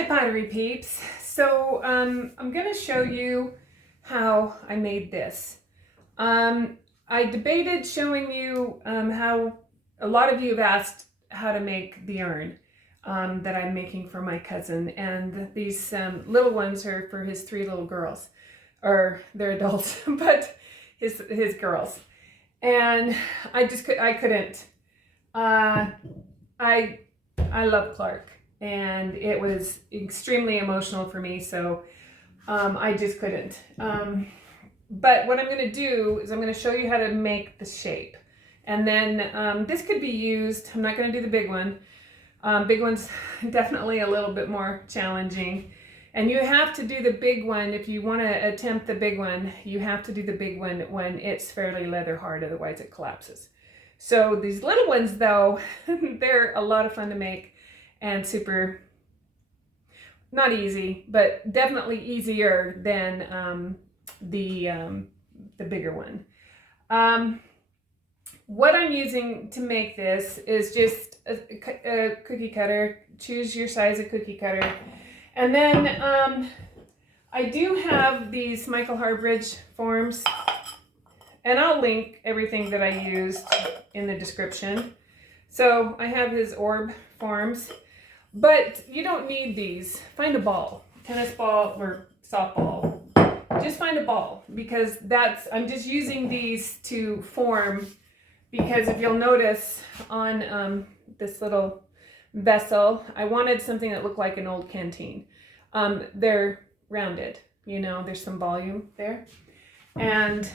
Hi Pottery peeps. So I'm going to show you how I made this. I debated showing you how a lot of you have asked how to make the urn that I'm making for my cousin, and these little ones are for his 3 little girls, or they're adults, but his girls. And I couldn't. I love Clark, and it was extremely emotional for me, so I just couldn't. But what I'm going to do is I'm going to show you how to make the shape, and then this could be used. I'm not going to do the big one. Big one's definitely a little bit more challenging, and you have to do the big one if you want to attempt the big one. You have to do the big one when it's fairly leather hard, otherwise it collapses. So these little ones, though, they're a lot of fun to make and super, not easy, but definitely easier than the bigger one. What I'm using to make this is just a cookie cutter. Choose your size of cookie cutter. And then I do have these Michael Harbridge forms, and I'll link everything that I used in the description. So I have his orb forms, but you don't need these. Find a ball, tennis ball or softball. Just find a ball, because I'm just using these to form, because if you'll notice on this little vessel, I wanted something that looked like an old canteen. They're rounded, there's some volume there. And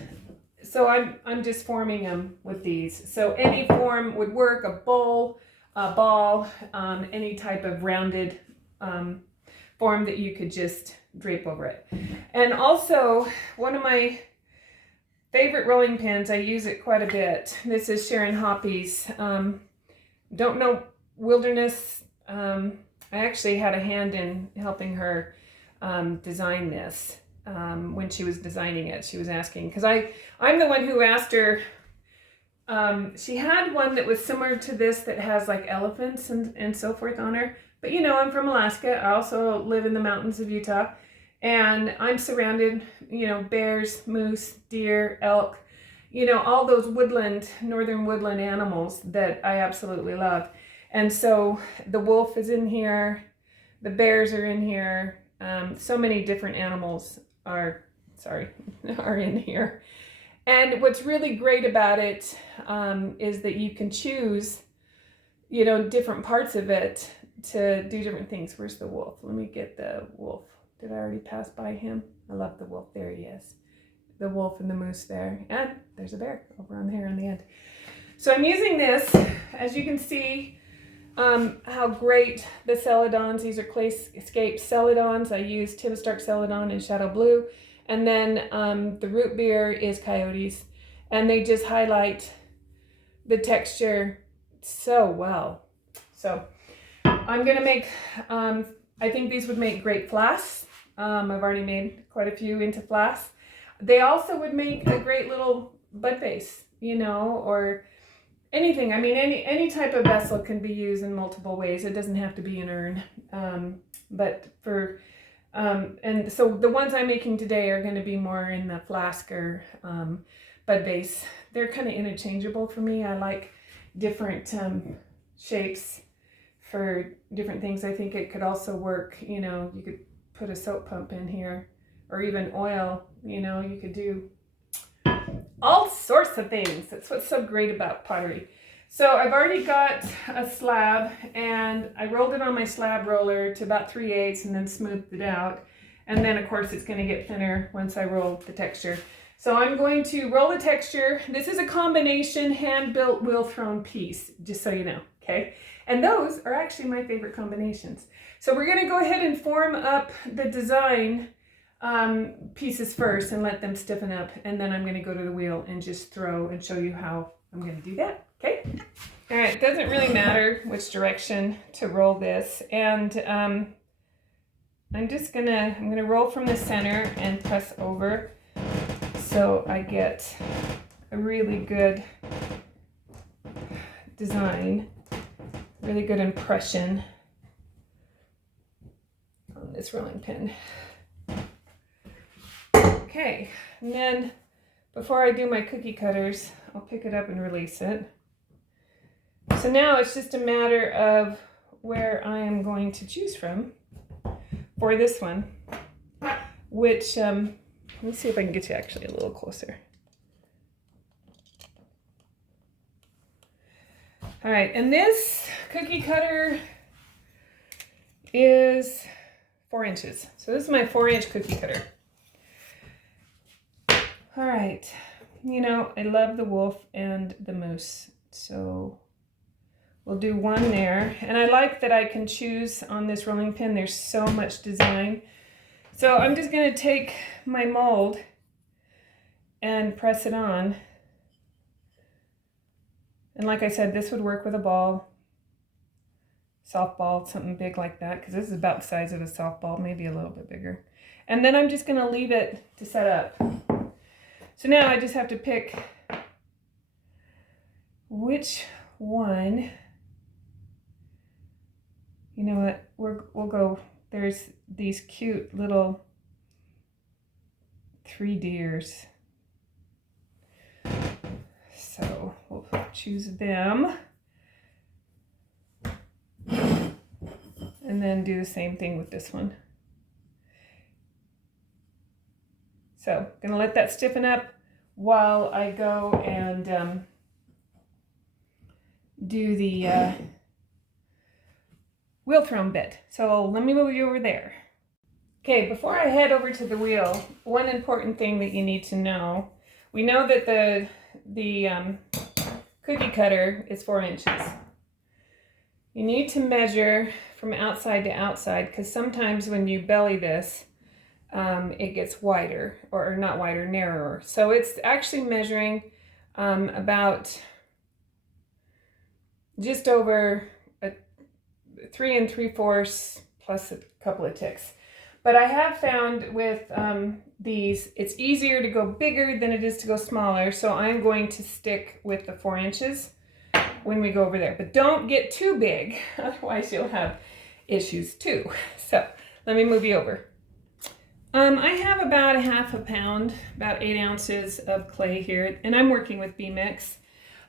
so I'm just forming them with these. So any form would work: a bowl, a ball, any type of rounded form that you could just drape over it. And also, one of my favorite rolling pins, I use it quite a bit. This is Sharon Hoppy's Don't Know Wilderness. I actually had a hand in helping her design this. When she was designing it, she was asking, because I'm the one who asked her. She had one that was similar to this that has like elephants and so forth on her. But I'm from Alaska. I also live in the mountains of Utah, and I'm surrounded, bears, moose, deer, elk, all those northern woodland animals that I absolutely love. And so the wolf is in here, the bears are in here, so many different animals are in here. And what's really great about it is that you can choose, different parts of it to do different things. Where's the wolf? Let me get the wolf. Did I already pass by him? I love the wolf. There he is. The wolf and the moose there. And there's a bear over on here on the end. So I'm using this, as you can see, how great the celadons. These are Clayscape celadons. I use Tim Stark celadon in Shadow Blue. And then the root beer is Coyotes. And they just highlight the texture so well. So I'm going to make, I think these would make great flasks. I've already made quite a few into flasks. They also would make a great little bud vase, or anything. I mean, any type of vessel can be used in multiple ways. It doesn't have to be an urn. And so the ones I'm making today are going to be more in the flask or bud vase. They're kind of interchangeable for me. I like different shapes for different things. I think it could also work, you could put a soap pump in here, or even oil, you could do all sorts of things. That's what's so great about pottery. So I've already got a slab, and I rolled it on my slab roller to about 3/8 and then smoothed it out. And then of course it's going to get thinner once I roll the texture. So I'm going to roll the texture. This is a combination hand-built wheel thrown piece, just so you know, okay? And those are actually my favorite combinations. So we're going to go ahead and form up the design pieces first and let them stiffen up, and then I'm going to go to the wheel and just throw and show you how I'm going to do that. Okay. All right. It doesn't really matter which direction to roll this, and I'm gonna roll from the center and press over, so I get a really good design, really good impression. this rolling pin. Okay, and then before I do my cookie cutters, I'll pick it up and release it. So now it's just a matter of where I am going to choose from for this one, which, let me see if I can get you actually a little closer. All right, and this cookie cutter is 4 inches. So this is my 4-inch cookie cutter. All right, you know, I love the wolf and the moose, so we'll do one there. And I like that I can choose on this rolling pin. There's so much design. So I'm just gonna take my mold and press it on. And like I said, this would work with a ball, softball, something big like that, because this is about the size of a softball, maybe a little bit bigger. And then I'm just gonna leave it to set up. So now I just have to pick which one. You know what, we'll go, there's these cute little 3 deers. So we'll choose them. And then do the same thing with this one. So I'm gonna let that stiffen up while I go and do the wheel throne bit. So let me move you over there. Okay, before I head over to the wheel, one important thing that you need to know. We know that the cookie cutter is 4 inches. You need to measure from outside to outside, because sometimes when you belly this, it gets wider, or not wider, narrower. So it's actually measuring about just over 3 3/4 plus a couple of ticks. But I have found with these, it's easier to go bigger than it is to go smaller. So I'm going to stick with the 4 inches when we go over there. But don't get too big, otherwise you'll have issues too. So let me move you over. I have about 1/2 pound, about 8 ounces of clay here, and I'm working with B-Mix.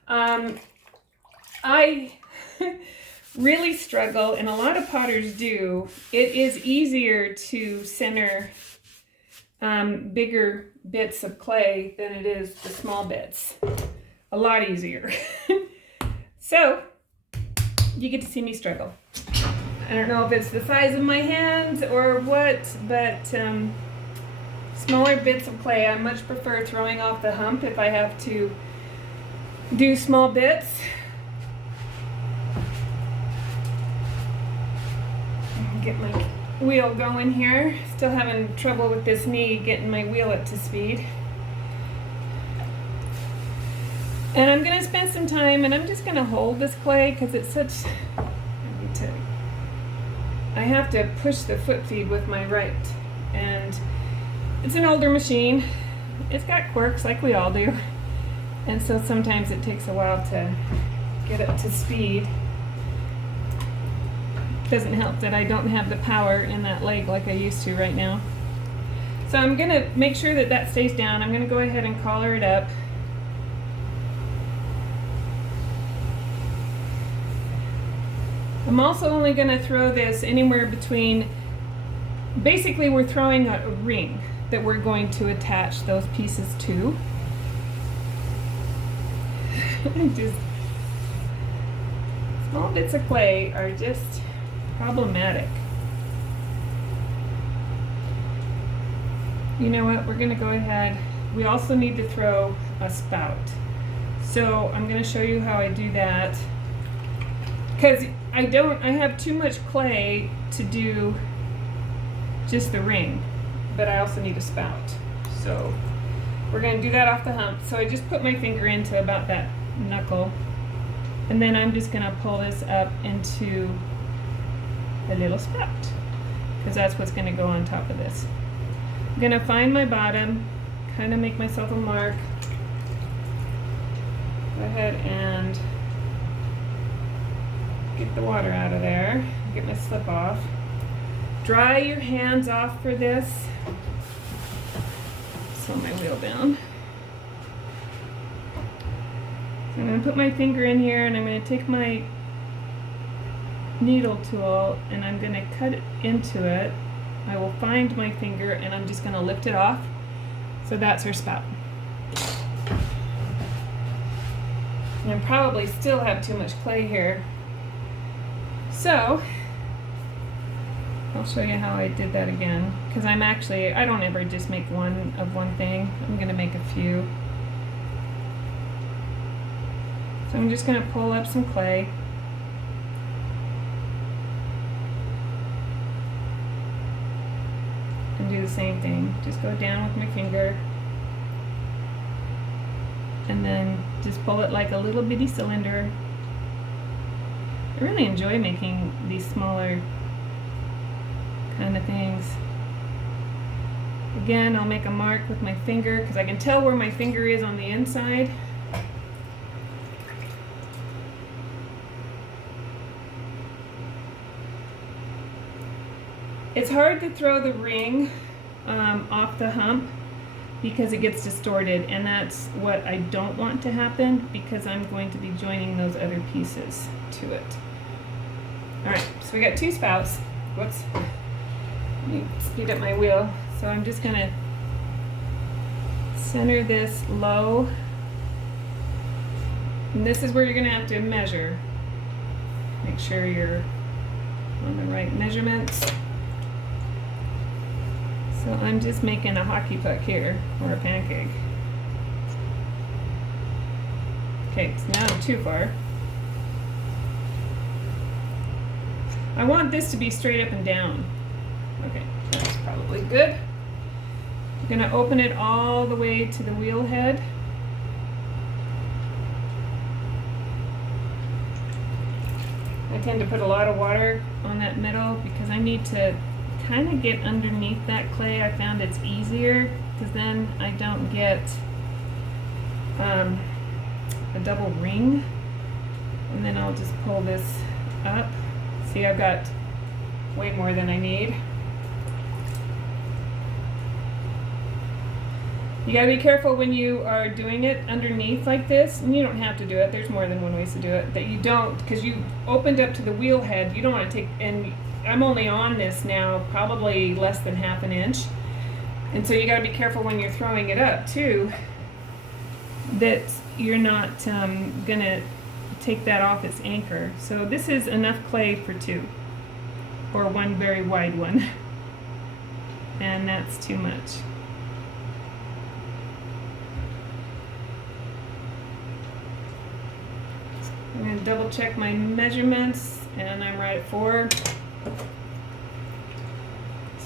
I really struggle, and a lot of potters do. It is easier to center bigger bits of clay than it is the small bits. A lot easier. So you get to see me struggle. I don't know if it's the size of my hands or what, but smaller bits of clay, I much prefer throwing off the hump if I have to do small bits. Get my wheel going here. Still having trouble with this knee getting my wheel up to speed. And I'm going to spend some time, and I'm just going to hold this clay because it's such, I have to push the foot feed with my right, and it's an older machine. It's got quirks like we all do, and so sometimes it takes a while to get up to speed. Doesn't help that I don't have the power in that leg like I used to right now. So I'm going to make sure that that stays down. I'm going to go ahead and collar it up. I'm also only going to throw this anywhere between, basically we're throwing a ring that we're going to attach those pieces to. Small bits of clay are just problematic. You know what, we're going to go ahead. We also need to throw a spout. So I'm going to show you how I do that, because I have too much clay to do just the ring, but I also need a spout. So we're going to do that off the hump. So I just put my finger into about that knuckle, and then I'm just going to pull this up into a little spout, because that's what's going to go on top of this. I'm going to find my bottom, kind of make myself a mark. Go ahead and get the water out of there, get my slip off. dry your hands off for this. Slow my wheel down. So I'm going to put my finger in here and I'm going to take my needle tool and I'm going to cut it into it. I will find my finger and I'm just going to lift it off. So that's her spout. And I probably still have too much clay here. So I'll show you how I did that again, because I don't ever just make one thing. I'm going to make a few. So I'm just going to pull up some clay. And do the same thing. Just go down with my finger. And then just pull it like a little bitty cylinder. I really enjoy making these smaller kind of things. Again, I'll make a mark with my finger because I can tell where my finger is on the inside. It's hard to throw the ring off the hump because it gets distorted, and that's what I don't want to happen because I'm going to be joining those other pieces to it. Alright, so we got two spouts. Whoops. Let me speed up my wheel. So I'm just going to center this low. And this is where you're going to have to measure. Make sure you're on the right measurements. So I'm just making a hockey puck here, or a pancake. Okay, so now I'm too far. I want this to be straight up and down. Okay, that's probably good. I'm going to open it all the way to the wheel head. I tend to put a lot of water on that middle because I need to kind of get underneath that clay. I found it's easier because then I don't get a double ring. And then I'll just pull this up. See, I've got way more than I need. You gotta be careful when you are doing it underneath like this, and you don't have to do it, there's more than one ways to do it, that you don't, because you opened up to the wheel head, you don't want to take, and I'm only on this now probably less than ½ an inch, and so you gotta be careful when you're throwing it up too, that you're not gonna take that off its anchor. So this is enough clay for two, or one very wide one, and that's too much. I'm going to double check my measurements, and I'm right at 4. So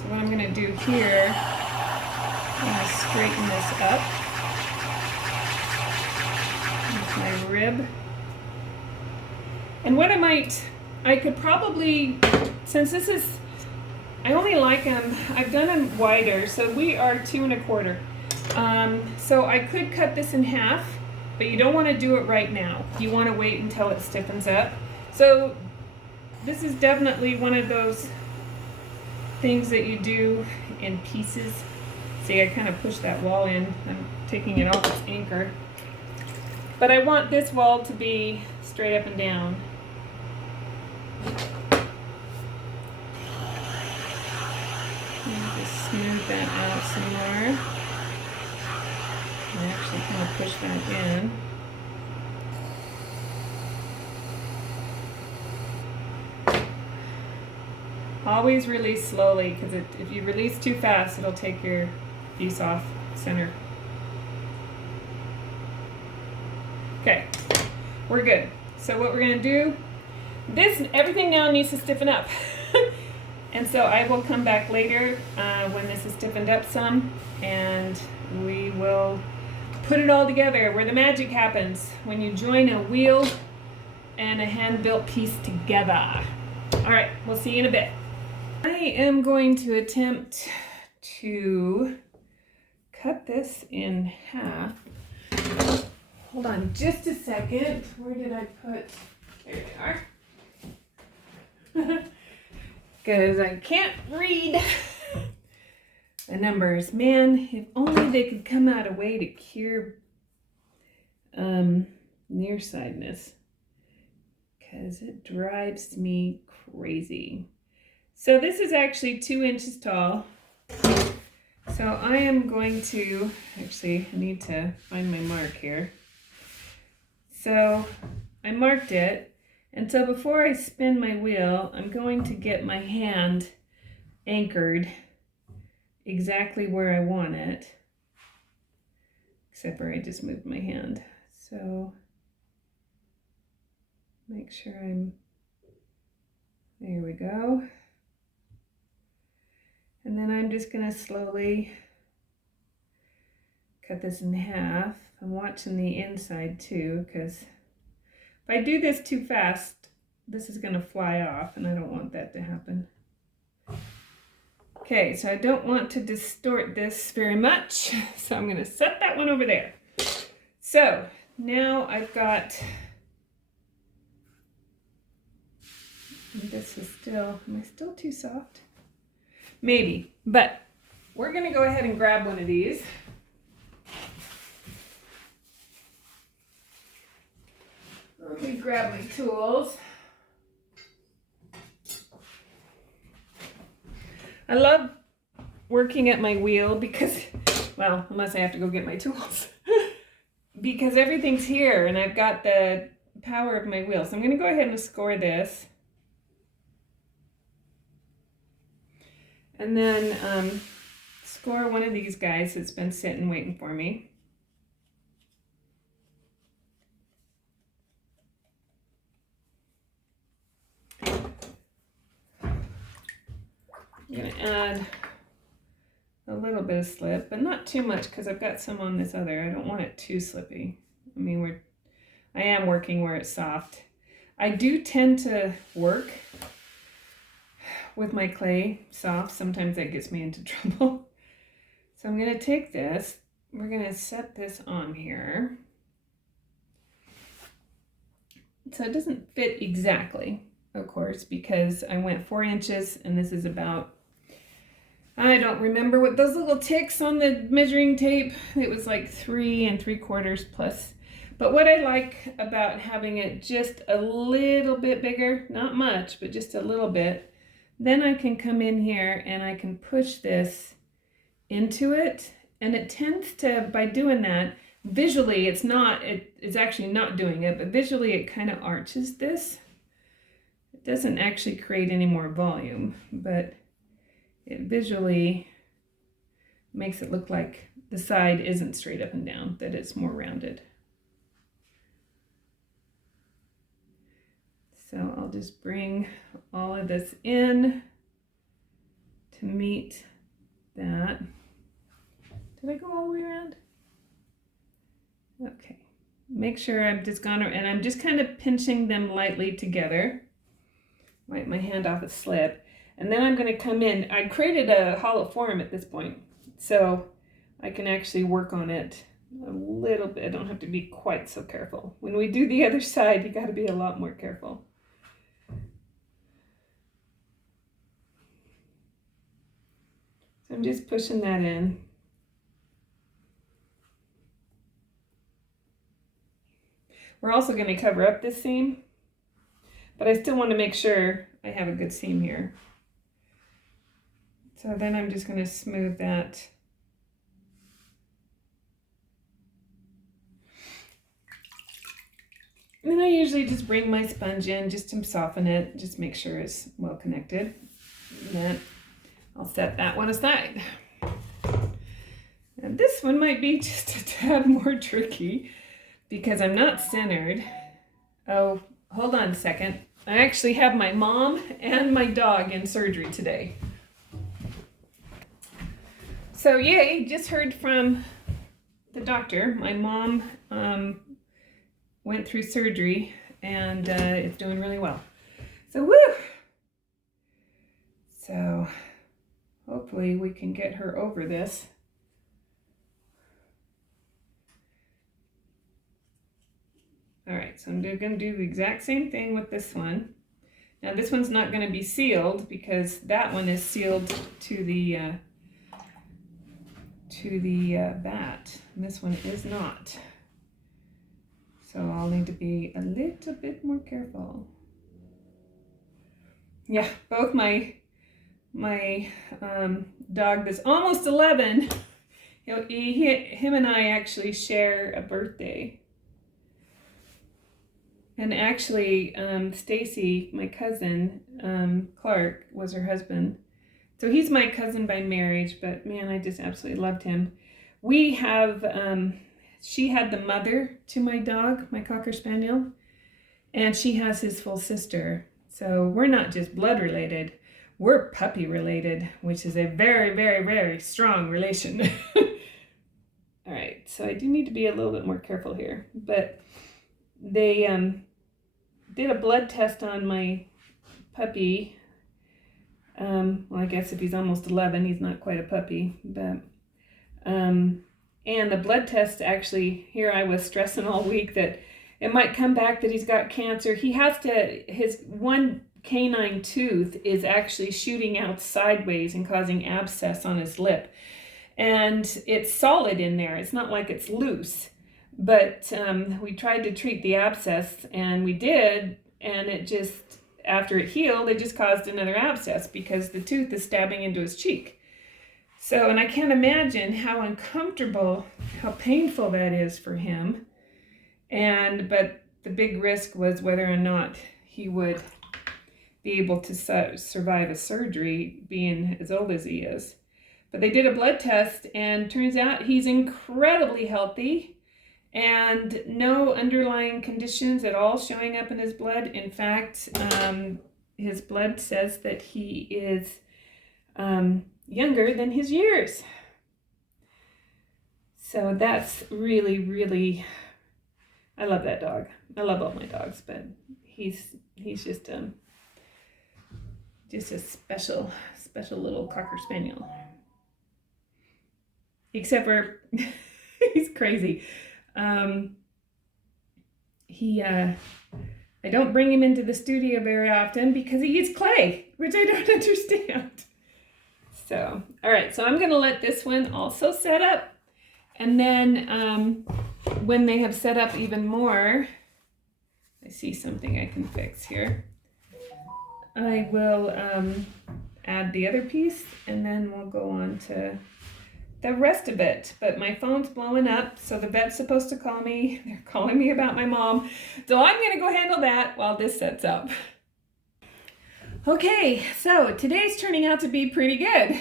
what I'm going to do here, I'm going to straighten this up with my rib. And what I could probably, since this is, I only like them, I've done them wider, so we are 2 1/4. So I could cut this in half. But you don't want to do it right now. You want to wait until it stiffens up. So this is definitely one of those things that you do in pieces. See, I kind of pushed that wall in. I'm taking it off its anchor. But I want this wall to be straight up and down. Just smooth that out some more. I actually kind of push that in. Always release slowly, because if you release too fast, it'll take your piece off center. Okay, we're good. So what we're going to do, everything now needs to stiffen up. And so I will come back later when this is stiffened up some, and we will put it all together where the magic happens, when you join a wheel and a hand-built piece together. All right, we'll see you in a bit. I am going to attempt to cut this in half. Hold on just a second. Where did I put? There they are. because I can't read the numbers. Man, if only they could come out a way to cure nearsightedness, because it drives me crazy. So this is actually 2 inches tall. So I am going to, actually I need to find my mark here. So I marked it, and so before I spin my wheel, I'm going to get my hand anchored exactly where I want it, except for I just moved my hand. So make sure I'm, there we go. And then I'm just going to slowly cut this in half. I'm watching the inside too, because if I do this too fast, this is going to fly off, and I don't want that to happen. Okay, so I don't want to distort this very much, so I'm going to set that one over there. So now I've got, this is still, am I still too soft? Maybe, but we're going to go ahead and grab one of these. Let me grab my tools. I love working at my wheel because, well, unless I have to go get my tools, because everything's here and I've got the power of my wheel. So I'm going to go ahead and score this. And then score one of these guys that's been sitting waiting for me. I'm going to add a little bit of slip, but not too much because I've got some on this other. I don't want it too slippy. I mean, I am working where it's soft. I do tend to work with my clay soft. Sometimes that gets me into trouble. So I'm going to take this. We're going to set this on here. So it doesn't fit exactly, of course, because I went 4 inches and this is about, I don't remember what those little ticks on the measuring tape, it was like 3 3/4 plus. But what I like about having it just a little bit bigger, not much, but just a little bit, then I can come in here and I can push this into it. And it tends to, by doing that, visually it's actually not doing it, but visually it kind of arches this. It doesn't actually create any more volume, but it visually makes it look like the side isn't straight up and down, that it's more rounded. So I'll just bring all of this in to meet that. Did I go all the way around? Okay. Make sure I've just gone, and I'm just kind of pinching them lightly together. Wipe my hand off a slip. And then I'm going to come in. I created a hollow form at this point, so I can actually work on it a little bit. I don't have to be quite so careful. When we do the other side, you got to be a lot more careful. So I'm just pushing that in. We're also going to cover up this seam, but I still want to make sure I have a good seam here. So then I'm just going to smooth that. And then I usually just bring my sponge in just to soften it, just make sure it's well connected. And then I'll set that one aside. And this one might be just a tad more tricky because I'm not centered. Oh, hold on a second. I actually have my mom and my dog in surgery today. So yay, just heard from the doctor. My mom went through surgery and it's doing really well. So woo! So hopefully we can get her over this. All right, so I'm going to do the exact same thing with this one. Now this one's not going to be sealed because that one is sealed to the vat. And this one is not. So I'll need to be a little bit more careful. Yeah, both my dog that's almost 11, him and I actually share a birthday. And actually, Stacy, my cousin, Clark, was her husband. So he's my cousin by marriage, but man, I just absolutely loved him. We have, she had the mother to my dog, my Cocker Spaniel, and she has his full sister. So we're not just blood related, we're puppy related, which is a very, very, very strong relation. All right, so I do need to be a little bit more careful here, but they did a blood test on my puppy. Well, I guess if he's almost 11, he's not quite a puppy, but and the blood test actually, here I was stressing all week that it might come back that he's got cancer. He has to, his one canine tooth is actually shooting out sideways and causing abscess on his lip. And it's solid in there. It's not like it's loose. But we tried to treat the abscess, and we did, and it just, after it healed, it just caused another abscess because the tooth is stabbing into his cheek. So, and I can't imagine how uncomfortable, how painful that is for him. But the big risk was whether or not he would be able to survive a surgery being as old as he is. But they did a blood test, and turns out he's incredibly healthy and no underlying conditions at all showing up in his blood. In fact, his blood says that he is younger than his years. So that's really, really, I love that dog. I love all my dogs, but he's just a special little Cocker Spaniel. Except for he's crazy. I don't bring him into the studio very often because he eats clay, which I don't understand. So, all right, so I'm going to let this one also set up. And then when they have set up even more, I see something I can fix here. I will add the other piece, and then we'll go on to the rest of it. But my phone's blowing up, so the vet's supposed to call me. They're calling me about my mom. So I'm going to go handle that while this sets up. Okay, so today's turning out to be pretty good.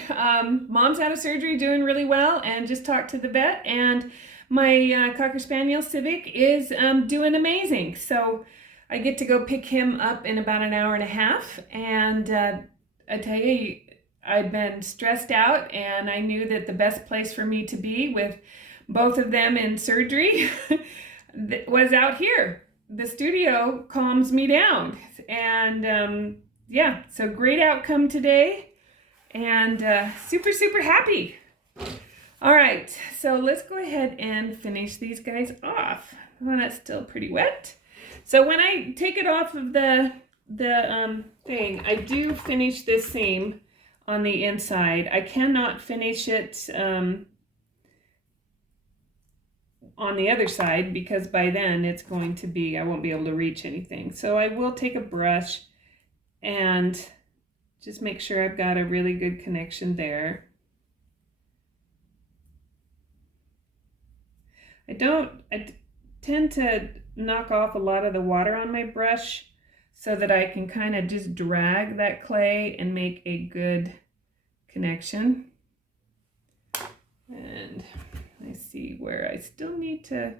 Mom's out of surgery, doing really well, and just talked to the vet. And my Cocker Spaniel Civic is doing amazing. So I get to go pick him up in about an hour and a half. And I tell you, I'd been stressed out, and I knew that the best place for me to be with both of them in surgery was out here. The studio calms me down. And yeah, so great outcome today, and super, super happy. All right, so let's go ahead and finish these guys off. Oh, that's still pretty wet. So when I take it off of the thing, I do finish this seam on the inside. I cannot finish it on the other side because by then it's going to be, I won't be able to reach anything. So I will take a brush and just make sure I've got a really good connection there. I tend to knock off a lot of the water on my brush so that I can kind of just drag that clay and make a good connection. And I see where I still need to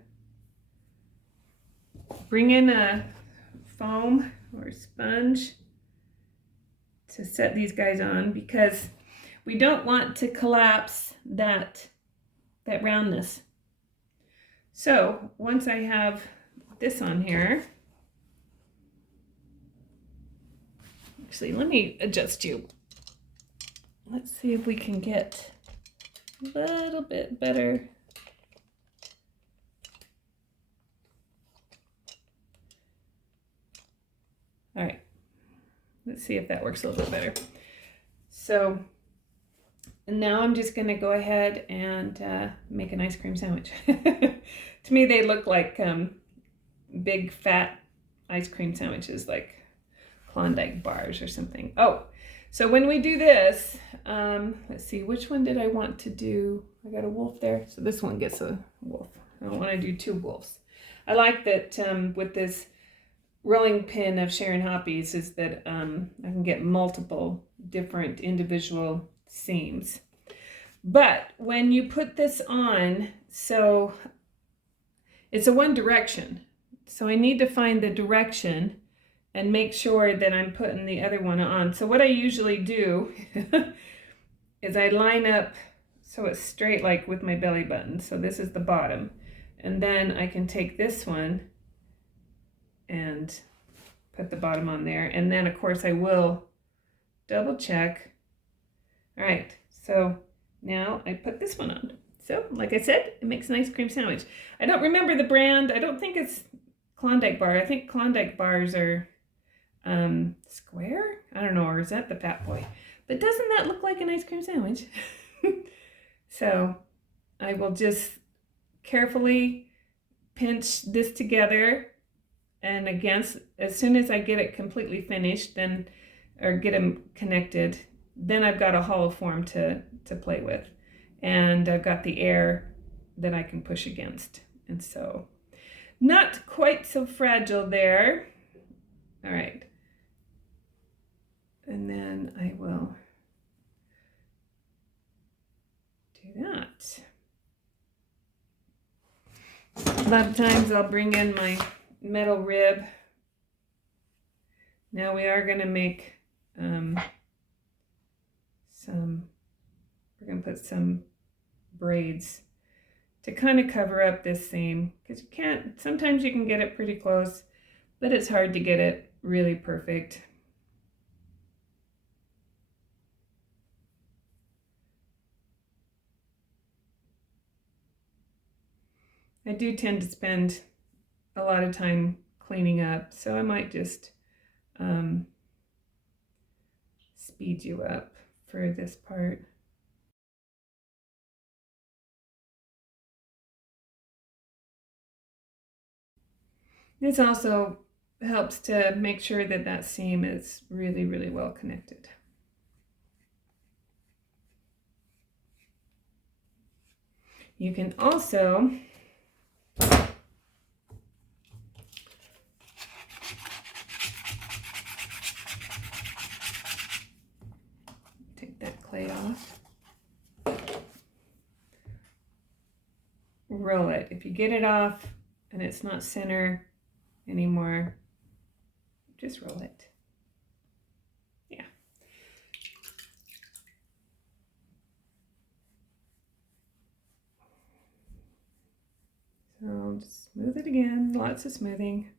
bring in a foam or sponge to set these guys on, because we don't want to collapse that roundness. So once I have this on here, actually, let me adjust you. Let's see if we can get a little bit better. All right. Let's see if that works a little bit better. So now I'm just gonna go ahead and make an ice cream sandwich. To me, they look like big fat ice cream sandwiches, like Klondike bars or something. Oh, so when we do this, let's see, which one did I want to do? I got a wolf there, so this one gets a wolf. I don't want to do 2 wolves. I like that with this rolling pin of Sharon Hoppe's is that I can get multiple different individual seams. But when you put this on, so it's a one direction. So I need to find the direction and make sure that I'm putting the other one on. So what I usually do is I line up so it's straight, like with my belly button. So this is the bottom. And then I can take this one and put the bottom on there. And then of course I will double check. All right, so now I put this one on. So like I said, it makes an ice cream sandwich. I don't remember the brand. I don't think it's Klondike bar. I think Klondike bars are square. I don't know, or is that the Fat Boy? But doesn't that look like an ice cream sandwich? So I will just carefully pinch this together, and against, as soon as I get it completely finished, then, or get them connected, then I've got a hollow form to play with, and I've got the air that I can push against, and so not quite so fragile there. All right, and then I will do that. A lot of times I'll bring in my metal rib. Now we are going to make we're going to put some braids to kind of cover up this seam, because you can't, sometimes you can get it pretty close, but it's hard to get it really perfect. I do tend to spend a lot of time cleaning up, so I might just speed you up for this part. This also helps to make sure that that seam is really, really well connected. You can also take that clay off. Roll it. If you get it off and it's not center anymore, just roll it. Yeah. So just smooth it again, lots of smoothing.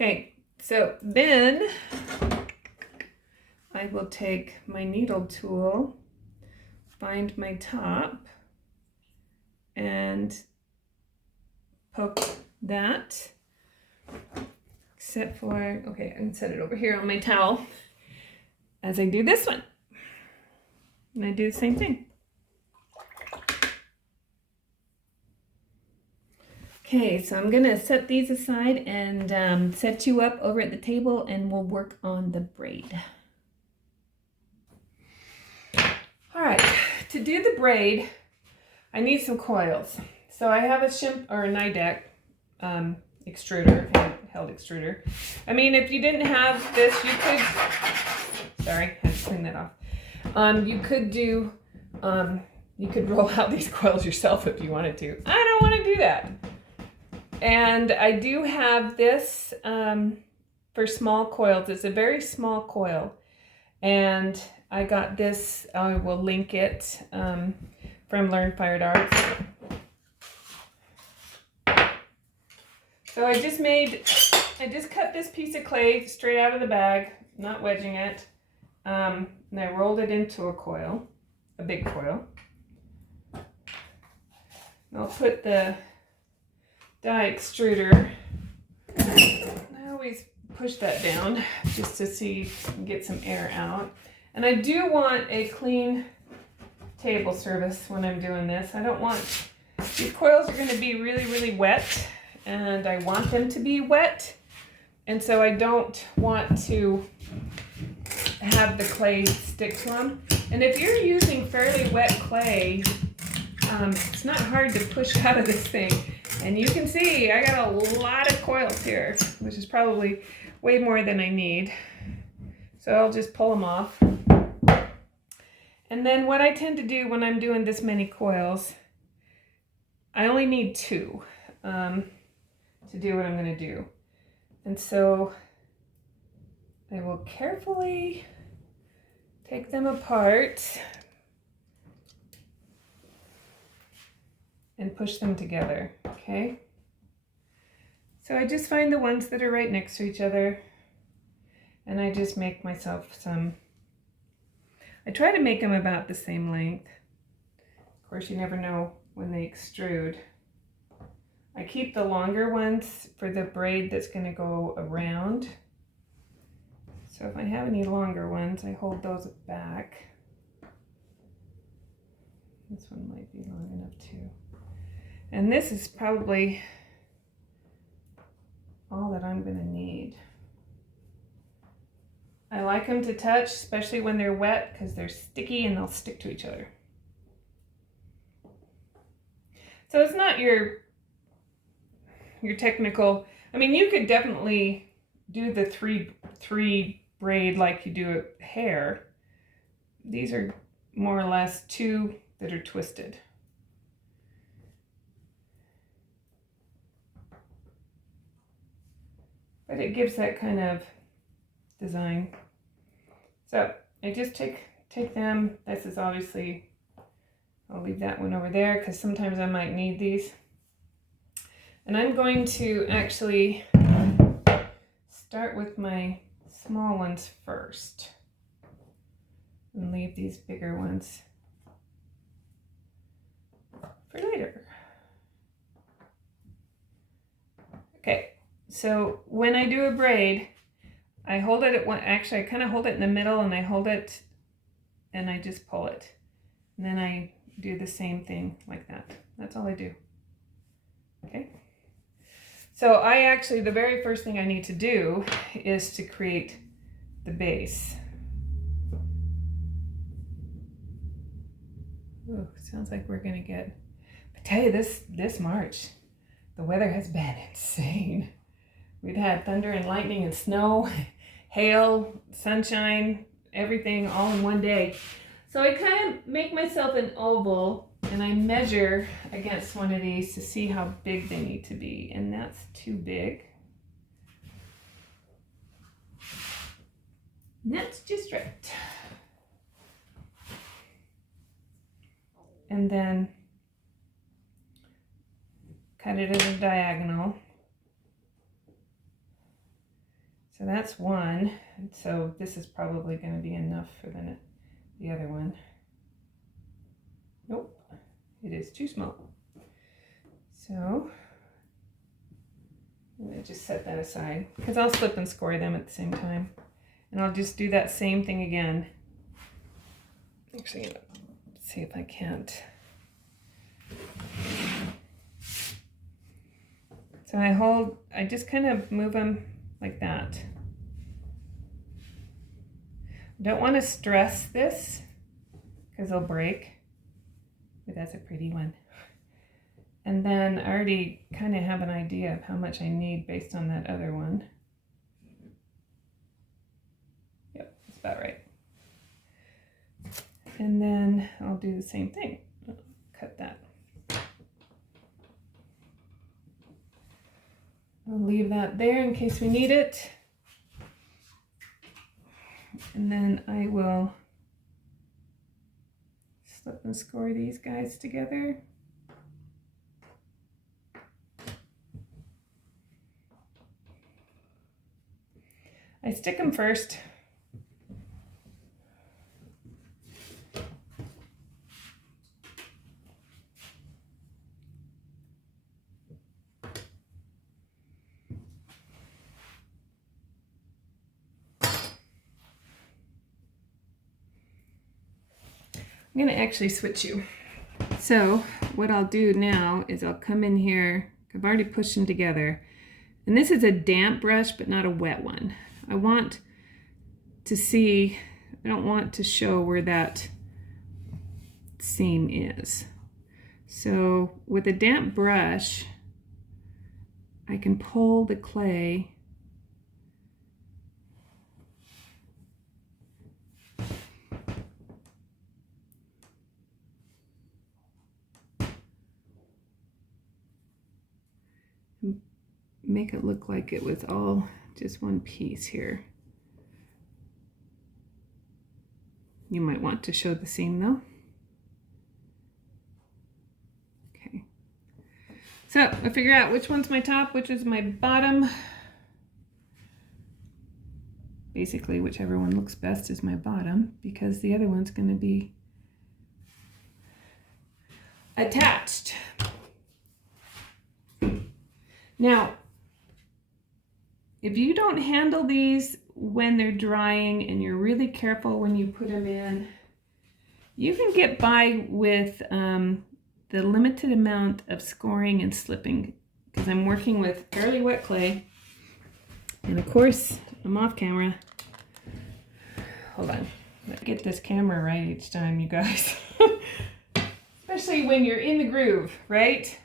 Okay, so then I will take my needle tool, find my top, and poke that, except for, okay, I can set it over here on my towel as I do this one. And I do the same thing. Okay, so I'm gonna set these aside and set you up over at the table, and we'll work on the braid. All right, to do the braid, I need some coils. So I have a Nidec extruder, handheld extruder. I mean, if you didn't have this, you could, sorry, I had to clean that off. You could do, you could roll out these coils yourself if you wanted to. I don't want to do that. And I do have this for small coils. It's a very small coil. And I got this, I will link it from Learn Fired Arts. So I just cut this piece of clay straight out of the bag, not wedging it. and I rolled it into a coil, a big coil. I'll put the die extruder, I always push that down just to see, get some air out. And I do want a clean table surface when I'm doing this. I don't want, these coils are going to be really, really wet, and I want them to be wet. And so I don't want to have the clay stick to them. And if you're using fairly wet clay, it's not hard to push out of this thing. And you can see I got a lot of coils here, which is probably way more than I need. So I'll just pull them off. And then what I tend to do when I'm doing this many coils, I only need 2 to do what I'm going to do. And so I will carefully take them apart and push them together, okay? So I just find the ones that are right next to each other, and I just make myself some, I try to make them about the same length. Of course, you never know when they extrude. I keep the longer ones for the braid that's going to go around. So if I have any longer ones, I hold those back. This one might be long enough too. And this is probably all that I'm going to need. I like them to touch, especially when they're wet, because they're sticky and they'll stick to each other. So it's not your technical, I mean, you could definitely do the three braid like you do a hair. These are more or less 2 that are twisted. But it gives that kind of design. So I just take them. This is obviously, I'll leave that one over there because sometimes I might need these. And I'm going to actually start with my small ones first and leave these bigger ones for later. Okay, so when I do a braid, I hold it at one, actually I kind of hold it in the middle, and I hold it and I just pull it. And then I do the same thing like that. That's all I do. Okay. So I actually, the very first thing I need to do is to create the base. Ooh, sounds like we're gonna get, I tell you, this March, the weather has been insane. We've had thunder and lightning and snow, hail, sunshine, everything all in one day. So I kind of make myself an oval, and I measure against one of these to see how big they need to be, and that's too big. And that's just right. And then cut it as a diagonal. So that's one. So this is probably going to be enough for the other one. Nope, it is too small. So I'm going to just set that aside because I'll slip and score them at the same time. And I'll just do that same thing again. Actually, let's see if I can't. So I just kind of move them like that. Don't want to stress this because they'll break, but that's a pretty one. And then I already kind of have an idea of how much I need based on that other one. Yep, that's about right. And then I'll do the same thing. Cut that. I'll leave that there in case we need it. And then I will slip and score these guys together. I stick them first I'm gonna actually switch you. So what I'll do now is I'll come in here. I've already pushed them together. And this is a damp brush, but not a wet one. I want to see, I don't want to show where that seam is. So with a damp brush, I can pull the clay make it look like it was all just one piece here. You might want to show the seam though. Okay. So I figure out which one's my top, which is my bottom. Basically, whichever one looks best is my bottom because the other one's going to be attached. Now, if you don't handle these when they're drying and you're really careful when you put them in, you can get by with the limited amount of scoring and slipping because I'm working with fairly wet clay. And of course, I'm off camera. Hold on. Let's get this camera right each time, you guys. Especially when you're in the groove, right?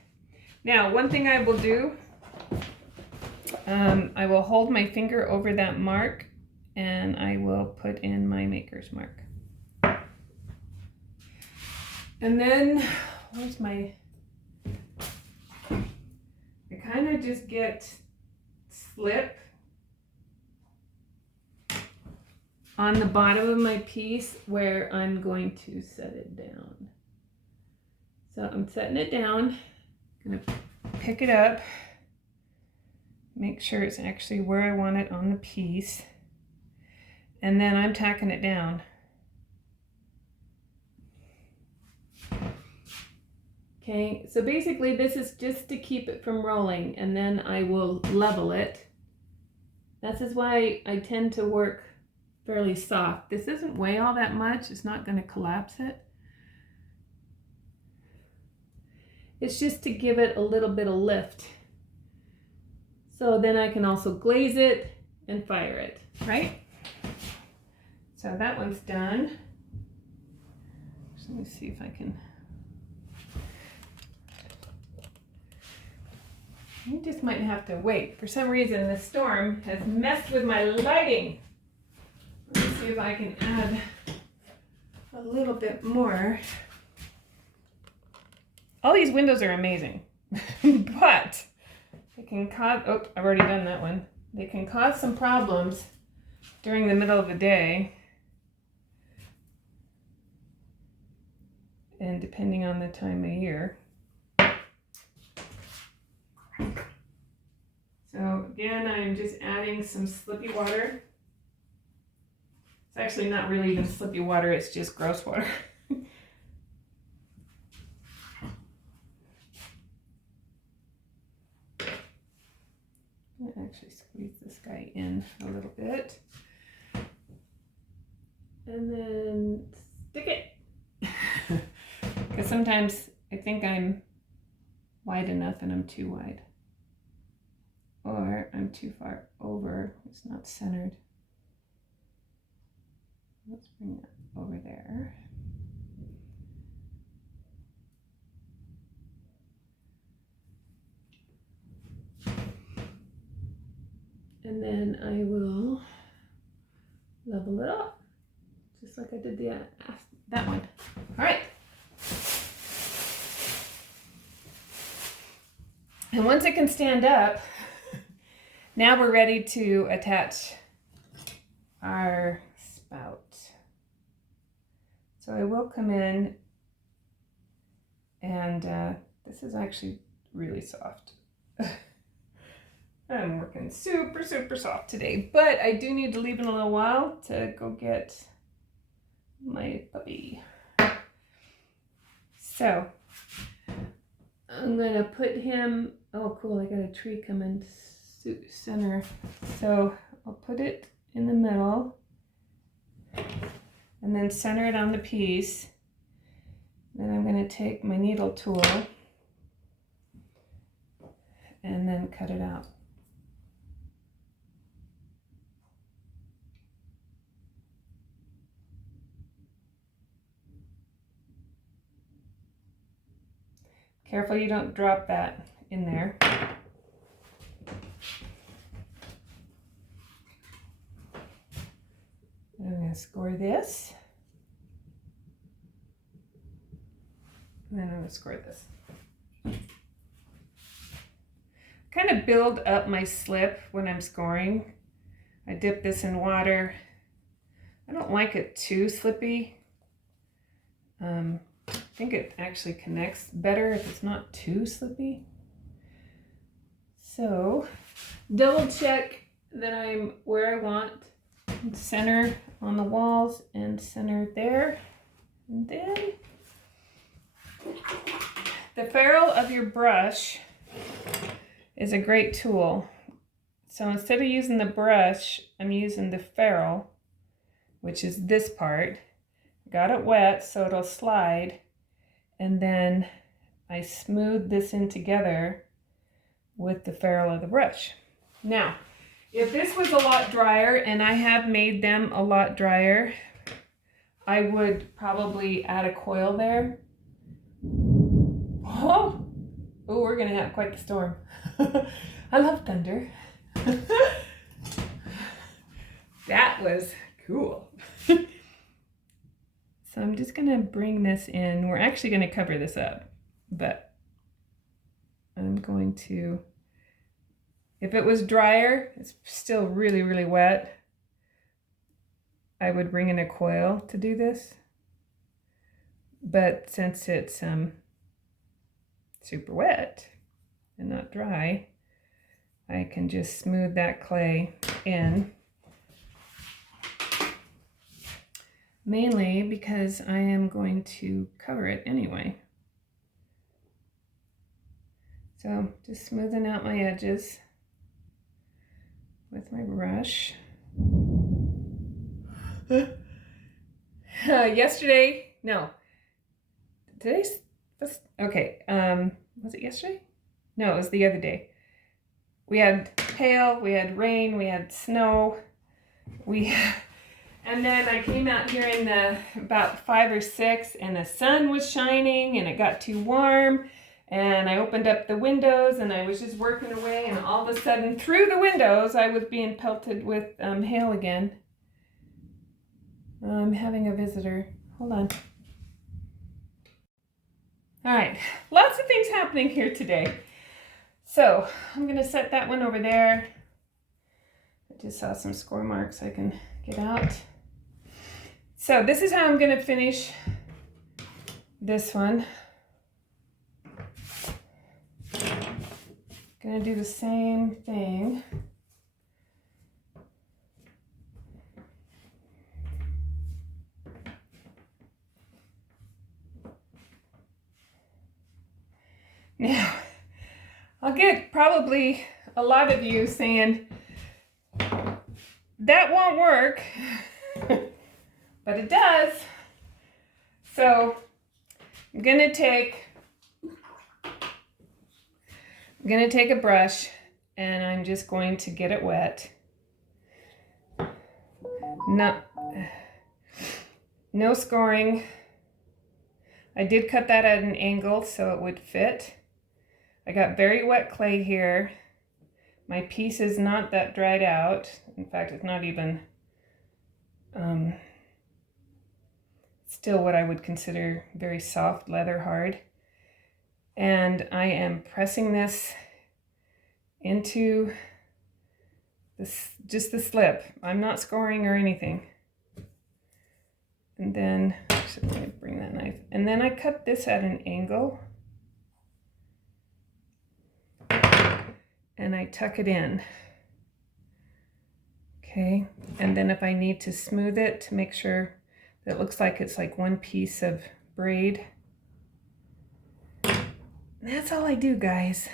Now, one thing I will do, I will hold my finger over that mark and I will put in my maker's mark. And then, where's my, I kind of just get slip on the bottom of my piece where I'm going to set it down. So I'm setting it down, I'm gonna pick it up, make sure it's actually where I want it on the piece, and then I'm tacking it down. Okay, so basically this is just to keep it from rolling, and then I will level it. This is why I tend to work fairly soft. This doesn't weigh all that much, it's not going to collapse it. It's just to give it a little bit of lift. So then I can also glaze it and fire it, right? So that one's done. So let me see if I can. You just might have to wait. For some reason, the storm has messed with my lighting. Let me see if I can add a little bit more. All these windows are amazing, but they can cause, oh, I've already done that one. They can cause some problems during the middle of the day. And depending on the time of year. So again, I'm just adding some slippy water. It's actually not really even slippy water, it's just gross water. I'm gonna actually squeeze this guy in a little bit. And then stick it. Because sometimes I think I'm wide enough and I'm too wide. Or I'm too far over, it's not centered. Let's bring that over there. And then I will level it up, just like I did that one. All right. And once it can stand up, now we're ready to attach our spout. So I will come in and this is actually really soft. I'm working super, super soft today, but I do need to leave it a little while to go get my puppy. So I'm gonna put him, oh cool, I got a tree coming center. So I'll put it in the middle and then center it on the piece. Then I'm going to take my needle tool and then cut it out. Careful you don't drop that in there. I'm going to score this. And then I'm going to score this. Kind of build up my slip when I'm scoring. I dip this in water. I don't like it too slippy. I think it actually connects better if it's not too slippy. So double check that I'm where I want. Center on the walls and center there. And then the ferrule of your brush is a great tool. So instead of using the brush, I'm using the ferrule, which is this part. Got it wet so it'll slide, and then I smooth this in together with the ferrule of the brush. Now, if this was a lot drier, and I have made them a lot drier, I would probably add a coil there. Oh, we're gonna have quite the storm. I love thunder. That was cool. So I'm just gonna bring this in. We're actually gonna cover this up, but I'm going to, if it was drier, it's still really, really wet, I would bring in a coil to do this. But since it's super wet and not dry, I can just smooth that clay in. Mainly because I am going to cover it anyway. So just smoothing out my edges with my brush. Yesterday, no, today's, okay, was it yesterday? No, it was the other day. We had hail, we had rain, we had snow, and then I came out here in about 5 or 6, and the sun was shining and it got too warm, and I opened up the windows and I was just working away, and all of a sudden through the windows I was being pelted with hail again. I'm having a visitor. Hold on. All right, lots of things happening here today. So I'm gonna set that one over there. I just saw some score marks I can get out. So this is how I'm gonna finish this one. Gonna do the same thing. Now, I'll get probably a lot of you saying, that won't work, but it does. So I'm gonna take a brush and I'm just going to get it wet. No scoring. I did cut that at an angle so it would fit. I got very wet clay here. My piece is not that dried out. In fact, it's not even still what I would consider very soft, leather hard. And I am pressing this into this, just the slip. I'm not scoring or anything. And then, actually, let me bring that knife. And then I cut this at an angle. And I tuck it in. Okay, and then if I need to smooth it to make sure that it looks like it's like one piece of braid. That's all I do, guys.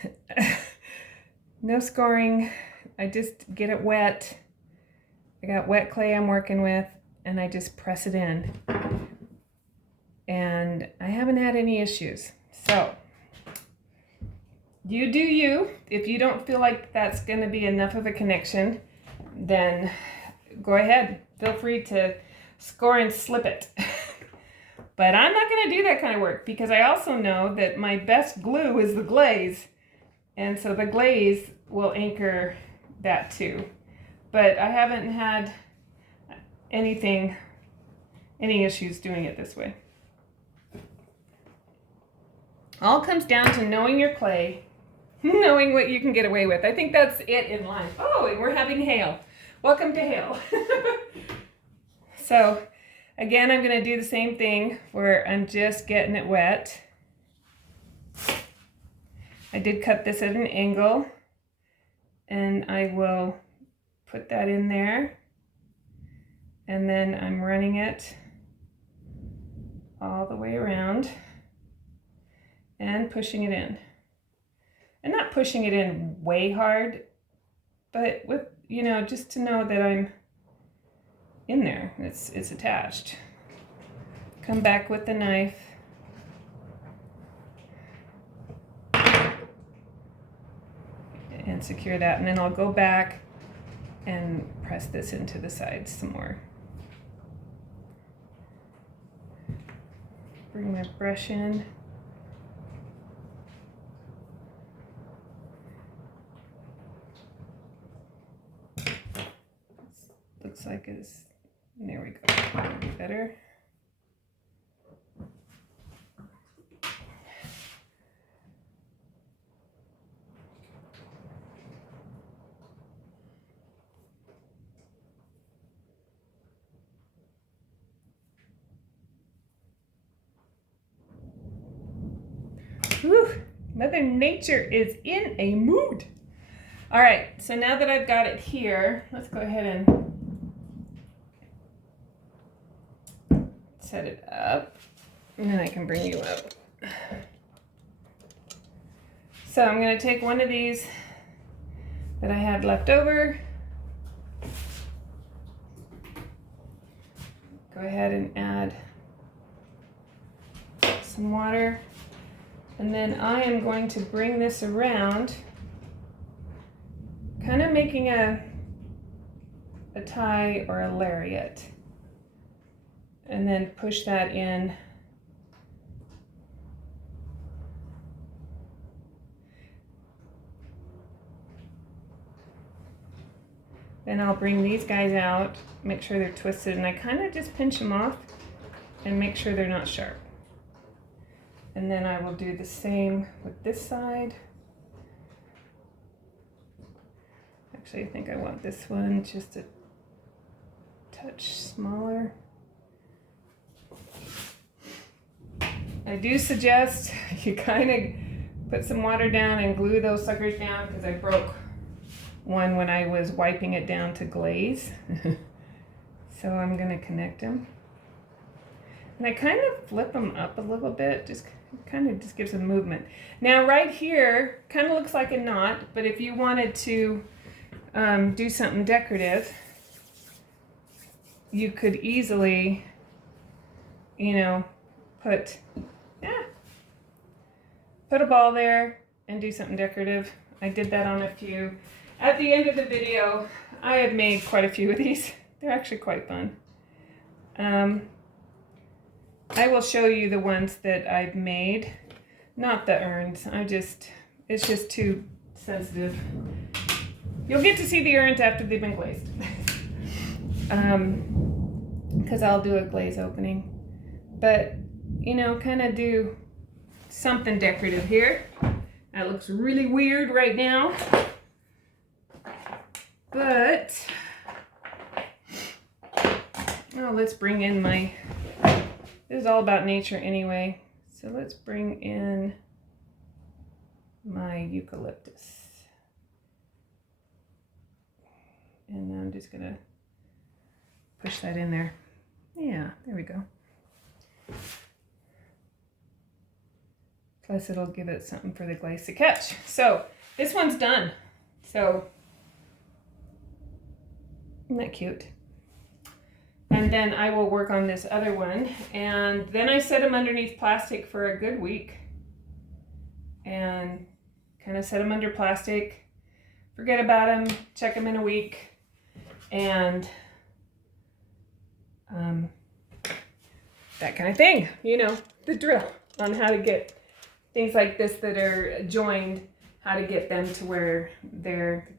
No scoring. I just get it wet. I got wet clay I'm working with, and I just press it in. and I haven't had any issues. So you do you. If you don't feel like that's going to be enough of a connection, then go ahead. Feel free to score and slip it. But I'm not going to do that kind of work because I also know that my best glue is the glaze. And so the glaze will anchor that too. But I haven't had any issues doing it this way. All comes down to knowing your clay, knowing what you can get away with. I think that's it in life. Oh, and we're having hail. Welcome to hail. So again, I'm going to do the same thing where I'm just getting it wet. I did cut this at an angle, and I will put that in there, and then I'm running it all the way around and pushing it in. And not pushing it in way hard, but with, you know, just to know that I'm in there, it's attached. Come back with the knife. And secure that, and then I'll go back and press this into the sides some more. Bring my brush in. Looks like it's, there we go, that'll be better. Whew, Mother Nature is in a mood. All right, so now that I've got it here, let's go ahead and set it up, and then I can bring you up. So I'm going to take one of these that I had left over. Go ahead and add some water. And then I am going to bring this around, kind of making a tie or a lariat. And then push that in. Then I'll bring these guys out, make sure they're twisted, and I kind of just pinch them off and make sure they're not sharp. And then I will do the same with this side. Actually, I think I want this one just a touch smaller. I do suggest you kind of put some water down and glue those suckers down, because I broke one when I was wiping it down to glaze. So I'm going to connect them. And I kind of flip them up a little bit, just kind of just gives them movement. Now right here kind of looks like a knot, but if you wanted to do something decorative, you could easily, you know, put a ball there and do something decorative. I did that on a few. At the end of the video, I have made quite a few of these. They're actually quite fun. I will show you the ones that I've made, not the urns. It's just too sensitive. You'll get to see the urns after they've been glazed. Because I'll do a glaze opening. But, you know, kind of do something decorative here. That looks really weird right now. But, oh, let's bring in my, this is all about nature anyway. So let's bring in my eucalyptus. And I'm just gonna push that in there. Yeah, there we go. Plus it'll give it something for the glaze to catch. So this one's done. So isn't that cute? and then I will work on this other one, and then I set them underneath plastic for a good week, and kind of set them under plastic, forget about them, check them in a week, and that kind of thing, you know, the drill on how to get things like this that are joined, how to get them to where they're,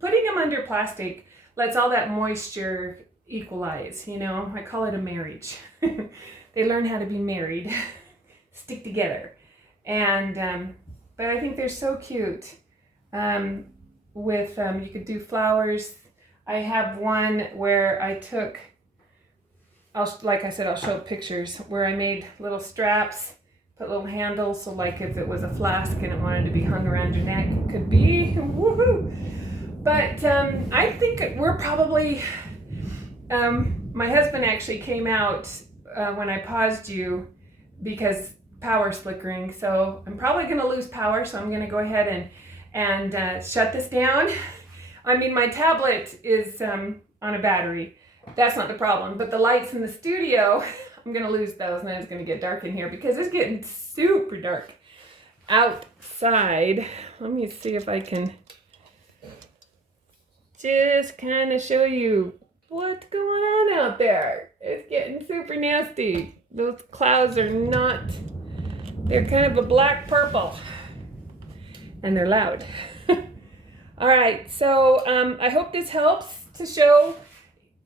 putting them under plastic lets all that moisture equalize, you know. I call it a marriage. They learn how to be married, stick together. And but I think they're so cute. With you could do flowers. I have one where I took, like I said, I'll show pictures, where I made little straps, put little handles, so like if it was a flask and it wanted to be hung around your neck, it could be, woohoo. But I think we're probably, my husband actually came out when I paused you because power's flickering, so I'm probably going to lose power, so I'm going to go ahead and shut this down. I mean, my tablet is on a battery. That's not the problem, but the lights in the studio, I'm going to lose those, and then it's going to get dark in here because it's getting super dark outside. Let me see if I can just kind of show you what's going on out there. It's getting super nasty. Those clouds are not, they're kind of a black purple, and they're loud. All right, so I hope this helps to show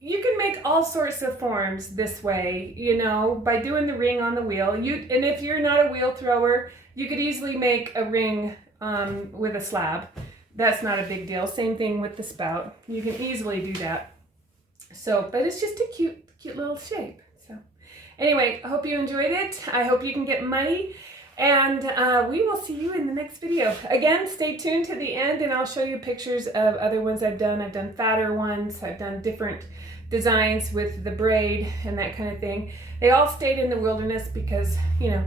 you can make all sorts of forms this way, you know, by doing the ring on the wheel. And if you're not a wheel thrower, you could easily make a ring with a slab. That's not a big deal. Same thing with the spout. You can easily do that. So, but it's just a cute little shape. So anyway, I hope you enjoyed it. I hope you can get money. And we will see you in the next video. Again, stay tuned to the end and I'll show you pictures of other ones I've done. I've done fatter ones. I've done different designs with the braid and that kind of thing. They all stayed in the wilderness because, you know,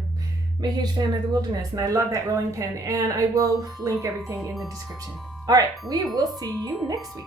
I'm a huge fan of the wilderness and I love that rolling pin, and I will link everything in the description. All right, we will see you next week.